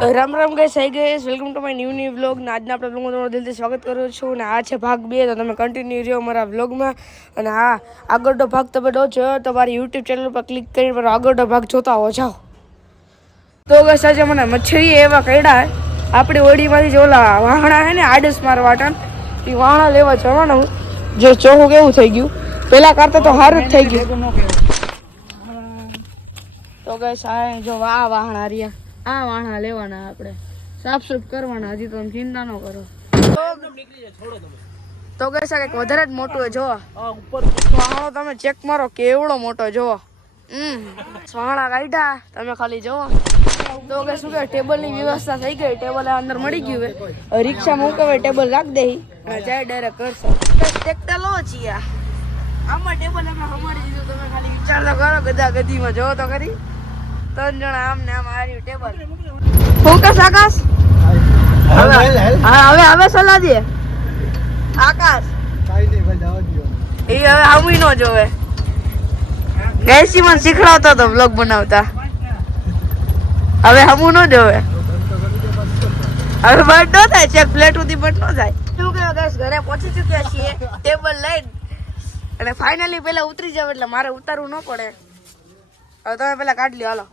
રામ રામ ગઈ સાઈ ગઈ welcome to my new new vlog ને આજના આપણે વ્લોગમાં તમારું દિલથી સ્વાગત કરું છું અને આ છે ભાગ બે તો તમે કન્ટિન્યુ રહ્યો મારા વ્લોગમાં અને હા આગળનો ભાગ તમે ન જોયો તો મારી યુટ્યુબ ચેનલ પર ક્લિક કરીને મારો આગળનો ભાગ જોતા હો જાઓ. તો ગસ આજે મને મચ્છરી એવા કયડા આપણી ઓડીમાંથી જે ઓલા વાહણા હે ને આડસ મારવાટા એ વાહણા લેવા જવાનું જો ચોખ્ખું કેવું થઈ ગયું. પહેલાં કરતાં તો હારું જ થઈ ગયું. તો ગસ આ જો વાહ વાહણા રહ્યા. આ વાહણા લેવાના આપણે. સાફ સુફ કરવાના, હજી તમે ચિંતા ન કરો. તો આ કંઈક વધારે જ મોટું છે જોવો. તમે ચેક મારો કેવડો મોટો, જોવો. હમ વાહણા કાઢ્યા, તમે ખાલી જોવો. તો કે શું કે, ટેબલની વ્યવસ્થા થઈ ગઈ, ટેબલ અંદર મળી ગયું હોય હવે રિક્ષામાં મૂકે ટેબલ રાખ દે. જાય ડાયરેક્ટ કરશો. ટેક્ટર લો છીએ આમાં ટેબલ અમે હમાડી દીધું, તમે ખાલી વિચાર તો કરો ગદા ગદીમાં જોવો તો ખરી. ત્રણ જણા આમ ને આમ હાર્યું ટેબલ. ફોકસ આકાશ. હા હવે હવે સલાહ દે. આકાશ. એ હવે આવી નો જોવે. ગેસી મને શીખડાવતો હતો બ્લોગ બનાવતા. હવે હમુ ન જોવે. હવે બટ નો થાય ચેક પ્લેટ સુધી બટ નો થાય. શું કહ્યું ગેસ ઘરે પહોંચી ચૂક્યા છીએ. ટેબલ લઈને. અને ફાઇનલી પેલા ઉતરી જાવ એટલે મારે ઉતારવું ન પડે. હવે તમે પેલા કાઢ લ્યો હાલો.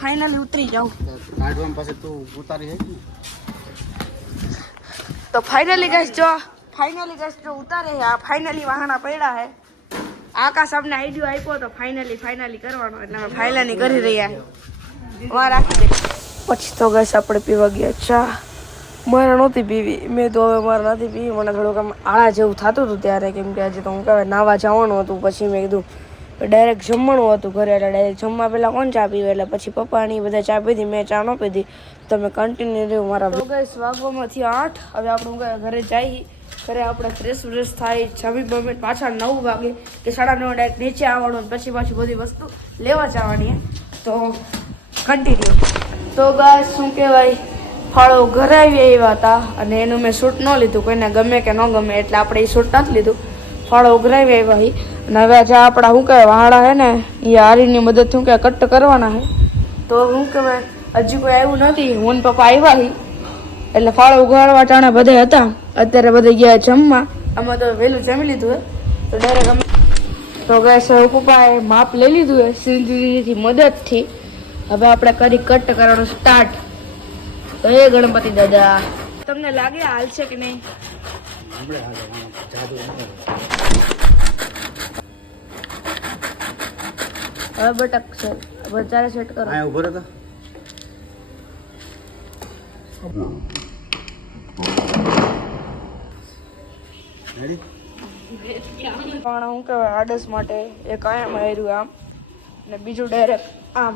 ફાઇનલી ઉતરી જાઉં. કાઢવામાં પછી તું ઉતારી હે તો ફાઇનલી ગેસ જો ફાઇનલી ગેસ જો ઉતારે છે આ ફાઇનલી વાહણા પડ્યા છે આકાશ અમને આઈડિયો આપ્યો તો ફાઇનલી ફાઇનલી કરવાનો એટલે અમે ફાઇનલી કરી રહ્યા વાર રાખી દે. પછી તો ગેસ આપણે પીવા ગયા ચા. મારે નહોતી પીવી મેં તો હવે મારે નથી પીવી. મને થોડુંક આમ આળા જેવું થતું હતું ત્યારે કેમ કે આજે તો હું કહેવાય નાવા જવાનું હતું પછી મેં કીધું ડાયરેક્ટ જમવાનું હતું ઘરે, એટલે ડાયરેક્ટ જમવા પહેલાં કોણ ચા પીવે? એટલે પછી પપ્પાની બધા ચા પીધી, મેં ચા ન પીધી. તમે કન્ટિન્યુ રહ્યું મારા ગઈ વાગવામાંથી આઠ. હવે આપણે ઘરે જઈ ઘરે આપણે ફ્રેશ ફ્રેશ થાય. જમી બમી પાછા નવ વાગે કે સાડા નવ ડાયરેક્ટ નીચે આવવાનું પછી પાછી બધી વસ્તુ લેવા જવાની. તો કન્ટિન્યુ તો ગાય શું કહેવાય? ફાળો ઘરે આવી આવ્યા હતા અને એનું મેં શૂટ ન લીધું, કોઈને ગમે કે ન ગમે, એટલે આપણે એ શૂટ નથી લીધું. ફાળો ઉઘરાવી આવ્યા હી. અને હવે જે આપણા શું કહેવાય વાળા હે ને એ હારીની મદદ શું કહેવાય, કટ કરવાના હે. તો શું કહેવાય, હજી કોઈ આવ્યું નથી. હું પપ્પા આવ્યા હી. એટલે ફાળો ઉઘાડવા ટાણે બધા હતા. અત્યારે બધા ગયા જમવા. આમાં તો વહેલું જમી લીધું હે. તો ડાયરેક્ટ અમે તો ગેસ પપ્પાએ માપ લઈ લીધું હે, સિંધુજીથી મદદથી હવે આપણે કરી કટ કરવાનું સ્ટાર્ટ તો એ ગણપતિ દાદા. તમને લાગે હાલશે કે નહીં? હવે બટક છે. વધારે સેટ કરો. આ ઊભો રહેતો. પણ હું કહેવાય આડસ માટે એક આમ આવ્યું આમ અને બીજું ડાયરેક્ટ આમ.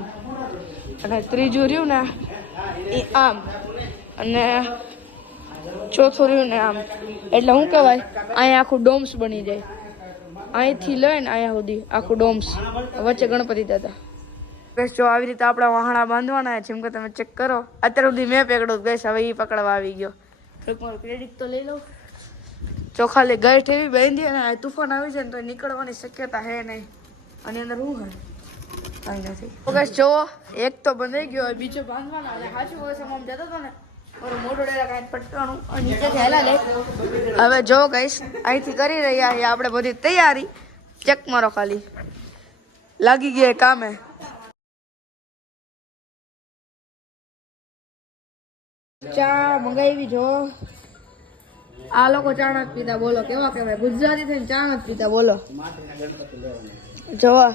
અને ત્રીજું રહ્યું ને એ આમ. અને ચોથું રહ્યું ને આમ. એટલે શું કહેવાય અહીંયા આખું ડોમ્સ બની જાય. અહીંથી લઈને અહીંયા સુધી આખું ડોમ્સ વચ્ચે ગણપતિ દાદા. બસ જો આવી રીતે આપણા વાહણા બાંધવાના છે જેમ કે તમે ચેક કરો અત્યાર સુધી મેં પકડ્યું ગેસ હવે એ પકડવા આવી ગયો. થોડુંક મારું ક્રેડિટ તો લઈ લઉં. ચોખાલી ગેસ એવી બાંધી અને આ તુફાન આવી જાય ને તો નીકળવાની શક્યતા હે નહીં. આની અંદર શું હોય કાંઈ નથી. એક તો બંધાઈ ગયો બીજો બાંધવાના અને સાચું હોય આમ જતો હતો ને. હવે જો ગઈશ અહીંથી કરી રહ્યા છીએ આપણે બધી તૈયારી. ચેક મારો ખાલી. લાગી ગયા કામે. ચા મંગાવી જો. આ લોકો ચા નથી પીતા, બોલો. કેવા કહેવાય? ગુજરાતી થઈને ચા નથી પીતા, બોલો. જોવા.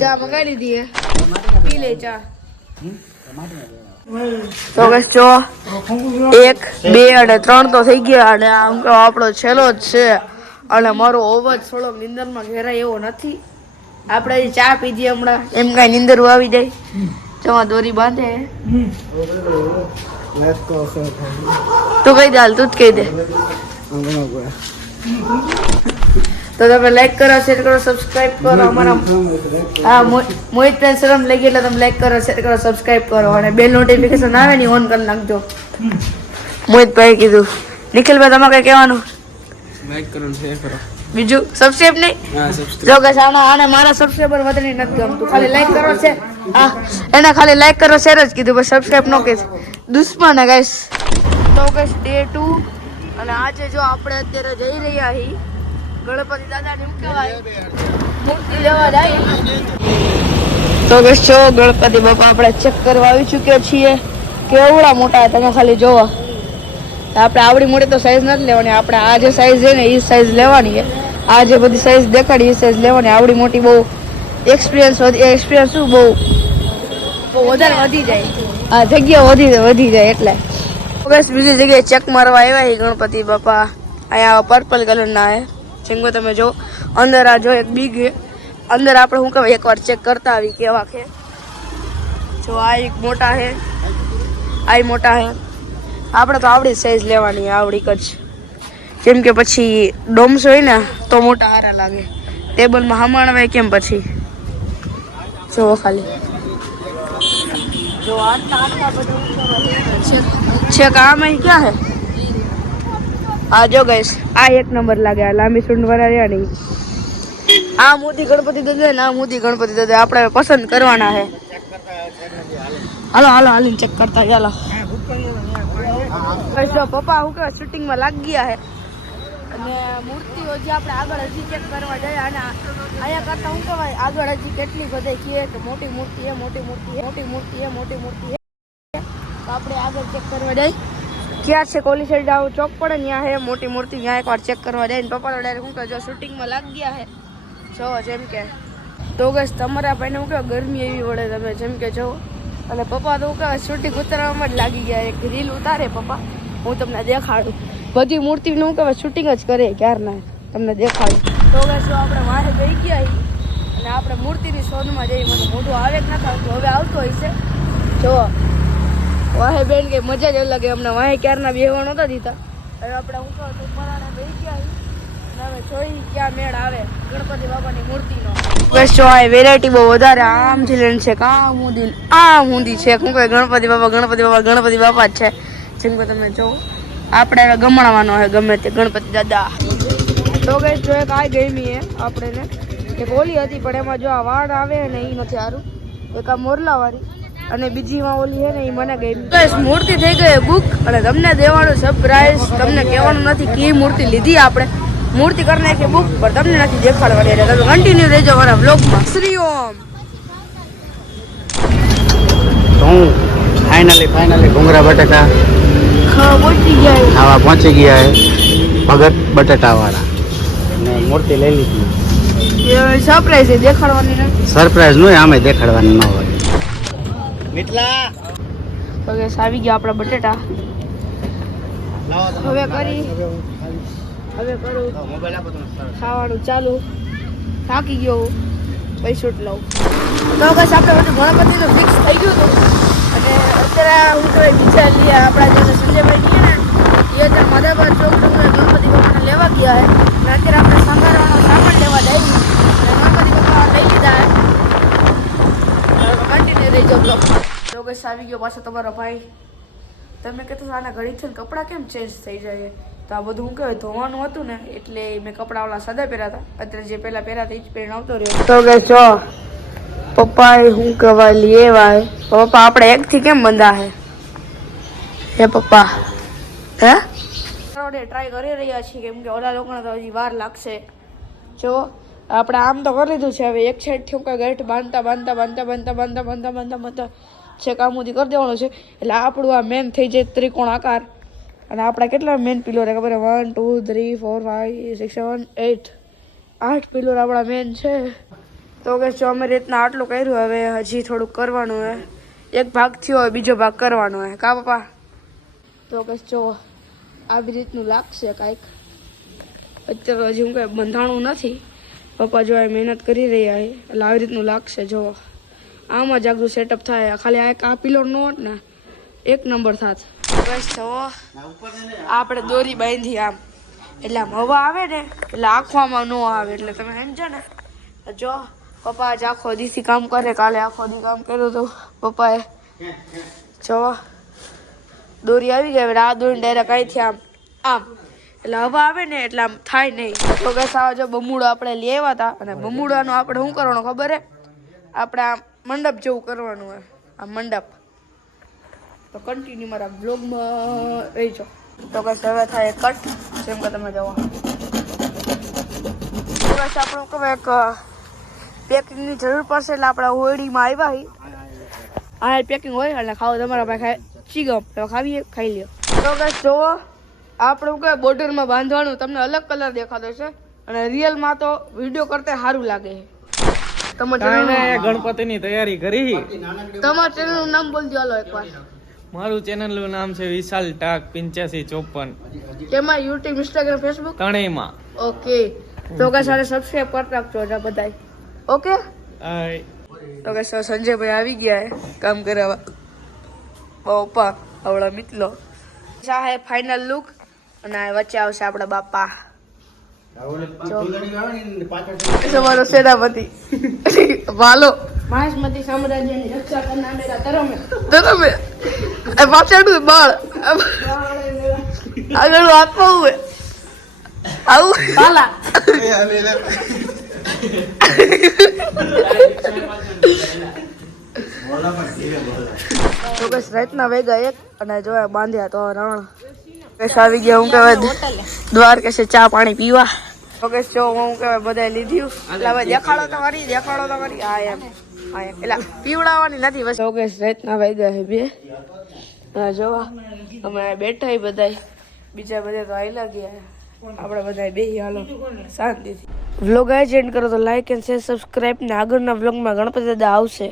ચા મંગાવી લીધી પી લે ચા. તો બસ જો, એક, બે અને ત્રણ તો થઈ ગયા અને આપણો છેલ્લો જ છે. અને મારો અવાજ થોડો નિંદરમાં ઘેરાય એવો નથી. આપણે ચા પીધી હમણાં. એમ કાંઈ નિંદર આવી જાય. જમા દોરી બાંધે. તું કહી દે હાલ, તું જ કહી દે. તો તમે લાઈક કરો શેર કરો સબસ્ક્રાઇબ કરો અમારા હા મોહિત શરમ લઈ ગઈ એટલે તમે લાઈક કરો શેર કરો સબસ્ક્રાઇબ કરો અને બેલ નોટિફિકેશન આવે ને ઓન કરી નાખજો. મોહિતભાઈ કીધું નિખિલભાઈ તમારે કઈ કહેવાનું? લાઈક કરો શેર કરો. બીજું સબસ્ક્રાઇબ નહીં? હા સબસ્ક્રાઇબ જો કે આને આને મારા સબસ્ક્રાઇબર વધારે નથી ગમતું. ખાલી લાઈક કરો છે હા એને ખાલી લાઈક કરો શેર જ કીધું બસ સબસ્ક્રાઇબ નો કે દુશ્મન હે ગાઈસ તો ગાઈસ ડે 2 અને આજે જો આપણે અત્યારે જઈ રહ્યા છીએ ગણપતિ દાદા કહેવાય. મૂર્તિ લેવા જાય. તો કે જો ગણપતિ બાપા આપણે ચેક કરવા આવી ચૂક્યા છીએ. કેવડા મોટા તમે ખાલી જોવો. આપણે આવડી મોટી તો સાઈઝ નથી લેવાની આપણે આ જે સાઈઝ છે ને એ સાઈઝ લેવાની છે. આ જે બધી સાઈઝ દેખાડી એ સાઈઝ લેવાની. આવડી મોટી બહુ એક્સપિરિયન્સ એક્સપિરિયન્સ શું? બહુ બહુ વધારે વધી જાય. આ જગ્યા વધી વધી જાય એટલે. બસ બીજી જગ્યાએ ચેક મારવા આવ્યા એ ગણપતિ બાપા. અહીંયા પર્પલ કલરના છે. જેમ કે તમે જો, અંદર આ જો એક બીગ છે. અંદર આપણે શું કહેવાય, એકવાર ચેક કરતા આવી કેવા છે. જો આ એક મોટા છે. આ ય મોટા છે. આપણે તો આવડી સાઈઝ લેવાની, આવડી જ જેમ કે પછી ડોમ્સ હોય ને, તો મોટા હારા લાગે. ટેબલમાં હમાણવાય કેમ પછી? જોવો ખાલી. જો આટલા આટલા બધા છેક છેક આમાં ક્યાં હે આ જો ગઈશ આ એક નંબર લાગે, આ લાંબી સુંડ વાળા રહ્યા નહીં આ મોદી ગણપતિ દાદા ને, આ મોદી ગણપતિ દાદા આપણે પસંદ કરવાના છે. હાલો હાલો, હાલીને ચેક કરતા ચાલો પપ્પા હું કે શૂટિંગમાં લાગી ગયા છે. અને મૂર્તિઓ જે આપણે આગળ હજી ચેક કરવા જઈએ અને અહીંયા કરતા હું કહેવાય, આગળ હજી કેટલી બધી કહે કે મોટી મૂર્તિ એ મોટી મૂર્તિ મોટી મૂર્તિ એ મોટી મૂર્તિ એ આપણે આગળ ચેક કરવા જઈએ ક્યાં છે કોલી સાઈડ આવું ચોક પડે ત્યાં હે, મોટી મૂર્તિ ત્યાં એકવાર ચેક કરવા જાય ને પપ્પા તો ડાયરેક્ટ હું કહે જો શૂટિંગમાં લાગી ગયા હે. જો, જેમ કે. તો ગઈશ તમારા ભાઈને હું કહેવાય, ગરમી એવી વળે તમે, જેમ કે જો. અને પપ્પા તો હું કહેવાય શૂટિંગ ઉતારવામાં જ લાગી ગયા, એક રીલ ઉતારે પપ્પા. હું તમને દેખાડું. બધી મૂર્તિનું હું કહેવાય શૂટિંગ જ કરે ક્યારના. તમને દેખાડું. તો જો આપણે વાહે ગઈ ગયા અને આપણે મૂર્તિની શોધમાં જઈએ, મને મોઢું આવે જ ના થતું હવે આવતું હશે. જો. વાહે બેન કે મજા જ અલગ અમને વાહે ક્યારના બેહવા નહોતા દીધા. હવે આપણે ઊંચો તો પરાણે બેસી ગયા અને હવે જોઈ ક્યાં મેળ આવે. ગણપતિ બાપાની મૂર્તિનો બસ જો આ વેરાયટી બહુ વધારે આમથી લઈને છે આમ ઊંધી આમ ઊંધી છે. શું કહે ગણપતિ બાપા ગણપતિ બાપા ગણપતિ બાપા જ છે. જેમ કે તમે જો આપણે ગમણવાનો હોય ગમે તે ગણપતિ દાદા. તો કે જો એક આ ગમી હે આપણે ને એક ઓલી હતી પણ એમાં જો આ વાળ આવે ને એ નથી સારું એક આ મોરલા વાળી અને બીજીમાં ઓલી છે ને એ મને ગઈ. બસ મૂર્તિ થઈ ગઈ બુક અને તમને દેવાનું સરપ્રાઈઝ તમને કહેવાનું નથી કે એ મૂર્તિ લીધી આપણે. મૂર્તિ કરી નાખી બુક પણ તમને નથી દેખાડવાની એટલે તમે કન્ટિન્યુ રહેજો મારા બ્લોગમાં શ્રી ઓમ. તો હું ફાઇનલી ફાઇનલી ભૂંગરા બટેટા હા પહોંચી ગયા ખાવા પહોંચી ગયા છે ભગત બટેટાવાળા. અને મૂર્તિ લઈ લીધી. સરપ્રાઈઝ દેખાડવાની નથી. સરપ્રાઈઝનું આમે દેખાડવાની ન હોય. તો ગેસ આવી ગયા આપણા બટેટા. હવે કરી. હવે કરું. મોબાઈલ આપો તમે ખાવાનું ચાલુ. થાકી ગયો. પછી લઉં. તો બસ આપણે બધું ગણપતિ તો ફિક્સ થઈ ગયું હતું. અને અત્યારે હું તો બીજા લઈએ આપણા જે સંજયભાઈ છીએ ને એ અત્યારે માધાપર ચોક ગણપતિ બાપાને લેવા ગયા છે. અને અત્યારે આપણે સંભાળવાનો સામાન લેવા જઈએ અને ગણપતિ બાપા લઈ લીધા છે કન્ટિન્યુ રહી જાવ બ્લોગ બસ આવી ગયો પાછો તમારો ભાઈ. તમે કહેતો આના ઘડી થઈને કપડાં કેમ ચેન્જ થઈ જાય? તો આ બધું હું કહેવાય ધોવાનું હતું ને એટલે મેં કપડાં ઓલા સાદા પહેર્યા હતા. અત્યારે જે પહેલાં પહેર્યા હતા એ જ પહેરીને આવતો રહ્યો. તો કે જો પપ્પાએ હું કહેવાય લેવાય પપ્પા આપણે એકથી કેમ બંધા હે હે પપ્પા હે? ટ્રાય કરી રહ્યા છીએ કેમ કે ઓલા લોકોને તો હજી વાર લાગશે. જો આપણે આમ તો કરી લીધું છે હવે એક સાઈડથી હું કઈ ગેટ બાંધતા બાંધતા બાંધતા બાંધતા બાંધતા બાંધતા બાંધતા બાંધતા. છે, કામ સુધી કરી દેવાનું છે. એટલે આપણું આ મેન થઈ જાય ત્રિકોણ આકાર અને આપણા કેટલા મેન પિલર ખબર one two three four five six seven eight આઠ પિલર આપણા મેન છે. તો કે જો અમે રીતના આટલું કર્યું, હવે હજી થોડુંક કરવાનું હે. એક ભાગ થયો હોય, બીજો ભાગ કરવાનો હે. કા પપ્પા? તો કે જો, આવી રીતનું લાગશે કાંઈક. અત્યારે હજી હું કાંઈ બંધાણું નથી. પપ્પા જો મહેનત કરી રહ્યા છે, એટલે આવી રીતનું લાગશે જો આમાં જ આગળ સેટઅપ થાય ખાલી આ એક આ પિલર નો ને એક નંબર થાત. બસ જો આપણે દોરી બાંધી આમ. એટલે આમ હવા આવે ને, એટલે આંખવામાં ન આવે. એટલે તમે સમજો ને. જો, પપ્પા આજ આખો દીથી કામ કરે. કાલે આખો દી કામ કર્યું હતું પપ્પાએ જો, દોરી આવી ગઈ. હવે આ દોરી ડાયરેક્ટ અહીંથી આમ આમ. એટલે હવા આવે ને, એટલે આમ થાય નહીં. તો આ જો બમૂડો આપણે લેવા હતા. અને બમૂડાનો આપણે શું કરવાનું ખબર હે? આપણે આ મંડપ જેવું કરવાનું હોય. આ મંડપ. તો કન્ટિન્યુ મારા બ્લોગમાં રહી જાઓ તો બસ હવે થાય કટ જેમ કે તમે જવા. બસ આપણું કહે એક પેકિંગની જરૂર પડશે એટલે આપણે હોળીમાં આવ્યા હી. આ પેકિંગ હોય એટલે ખાવ તમારા પાસે ચીગમ. તો ખાવીએ, ખાઈ લ્યો. તો બસ જોવો. આપણું કે બોર્ડરમાં બાંધવાનું તમને અલગ કલર દેખાતો છે અને રિયલમાં તો વીડિયો કરતા સારું લાગે. છે તમારા ગણપતિની તૈયારી કરી. તમારા ચેનલનું નામ બોલ દો હાલો એકવાર. મારું ચેનલનું નામ છે વિશાલ ટાક પિંચ્યાસી ચોપન. તેમાં યુટ્યુબ ઇન્સ્ટાગ્રામ ફેસબુક ત્રણેયમાં. ઓકે તો કે સારે સબસ્ક્રાઇબ કરતા આપજો બધા ઓકે તો કે સર સંજયભાઈ આવી ગયા કામ કરાવવા. પપ્પા આવડા મિત્રો સાહેબ ફાઇનલ લુક અને વચ્ચે આવશે આપણા બાપા. તમારો સેનાપતિ. વાલો. માણસમતી સામ્રાજ્યની રક્ષા કરનારા તરમે તરમે એ પાછળનું બાળ. આગળ આપવું હોય આવું બાલા. તો બસ રાતના વેગા એક અને જો બાંધ્યા તો રણ. આવી ગયા હું કહેવાય દ્વારકેશે ચા પાણી પીવા. તો જો હું કહેવાય બધા લીધું એટલે હવે દેખાડો તો કરી દેખાડો તો કરી હા એમ હા એમ. એટલે પીવડાવવાની નથી બસ. બસ રાતના વેગા છે બે. હા જોવા. અમે બેઠા બધા બીજા બધા તો આયલા ગયા. આપણે બધા બે હાલો. શાંતિથી. વ્લોગ આ એન્ડ કરો તો લાઈક એન્ડ શેર સબસ્ક્રાઇબ ને આગળના વ્લોગમાં ગણપતિ દાદા આવશે.